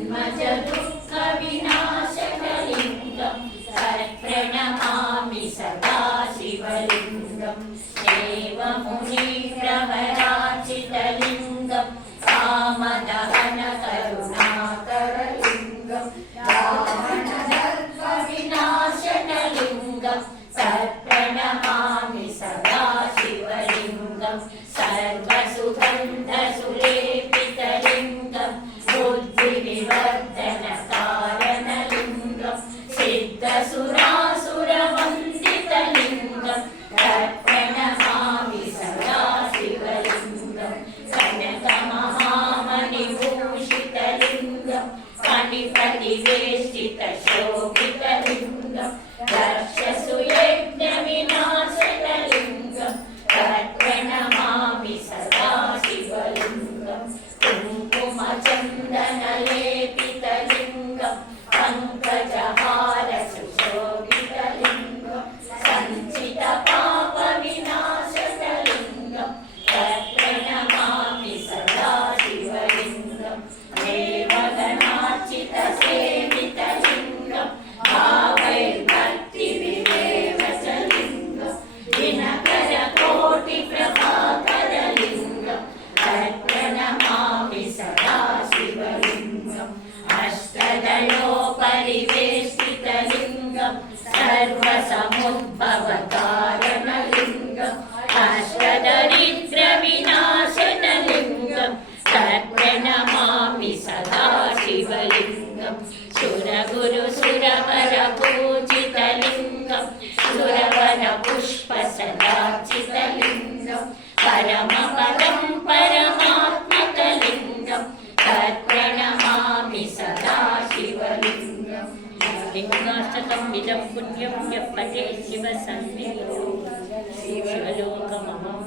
जन्मजदुःखविनाशकलिङ्गं तत्प्रणमामि सदा शिवलिङ्गं देवमुनिप्रवराचितलिङ्गं कामदहनकरुणाकरलिङ्गं रावणदर्पविनाशनलिङ्गं तत्प्रणमामि सदा शिवलिङ्गं सर्वसुगन्धसुलेपितलिङ्गं बुद्धिविवर्धनकारणलिङ्गं सिद्धसुरासुरवन्दितलिङ्गं तत्प्रणमामि सदा शिवलिङ्गं कनकमहामणिभूषितलिङ्गं फणिपतिवेष्टितशोभितलिङ्गं दक्षसुयज्ञविनाशनलिङ्गं तत्प्रणमामि सदा शिवलिङ्गं कुङ्कुमचन्दनलेपितलिङ्गं पङ्कजहारसुशोभितलिङ्गं सञ्चितपापविनाशकलिङ्गं तत्प्रणमामि सदा शिवलिङ्गं देवगणार्चितसेवितलिङ्गं भावैर्भक्तिविवेवचलिङ्गं दिनकरकोटिप्रभाकरलिङ्गं तत्प्रणमामि सदा शिवलिङ्गम् अष्टदलोपरिवेष्टितलिङ्गं सर्वसमुद्भवकारणलिङ्गम् अष्टदरिद्रविनाशनलिङ्गं तत्प्रणमामि सदा शिवलिङ्गं सुरगुरुसुरवरपूजितलिङ्गं सुरवरपुष्पसदार्चितलिङ्गं परमपदं परमात्मकलिङ्गं तत्प्रणमामि सदा शिवलिङ्गं लिङ्गाष्टकं विदं पुण्यं यः पठेत् शिवसन्निधौ शिवलोकमहं